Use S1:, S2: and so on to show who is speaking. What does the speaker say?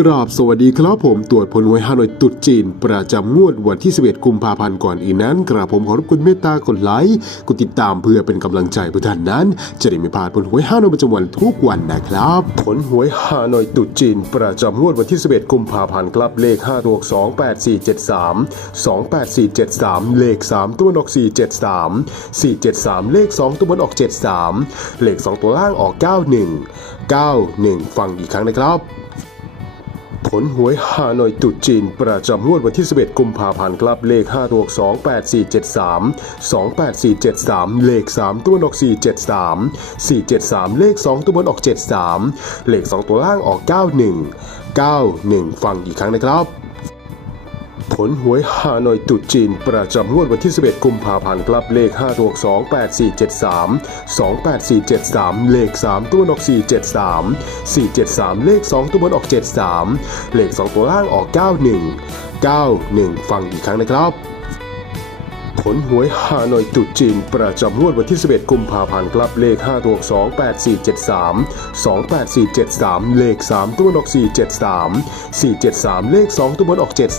S1: กราบสวัสดีครับผมตรวจผลหวยฮานอยตุดจีน ประจำงวดวันที่ 11 กุมภาพันธ์ก่อนอีกนั้นกราบผมขอรบกวนเมตตากดไลค์กดติดตามเพื่อเป็นกำลังใจเพื่อท่านนั้น จะได้ไม่พลาดผลหวยฮานอยประจำวันทุกวันนะครับ ผลหวยฮานอยตุดจีน ประจำงวดวันที่ 11 กุมภาพันธ์ครับเลข5ตัว28473 28473 เลข 3 ตัวนออก 473 473 เลข 2 ตัวบนออก 73 เลข 2 ตัวล่างออก 91 91 ฟังอีกครั้งนะครับ ผลหวยฮานอยตุดจีน ประจำงวดวันที่ 11 กุมภาพันธ์ครับเลข 5 ตัว28473 28473 เลข 3 ตัวบนออก 473 473 เลข 2 ตัวบนออก 73 เลข 2 ตัวล่างออก 91 91 ฟังอีกครั้งนะครับ ลหวยฮานอยตรุษจีน ประจำงวดวันที่ 11 กุมภาพันธ์ครับเลข5ตัว28473 28473 เลข 3 ตัวบนออก473 473 เลข 2 ตัวบนออก 73 เลข 2 ตัวล่างออก 91 91 ฟังอีกครั้งนะครับผลหวยฮานอยตรุษจีน ประจำงวดวันที่ 11 กุมภาพันธ์ครับเลข 5 ตัว28473 28473 เลข 3 ตัวบนออก 473 473 เลข 2 ตัวบนออก 73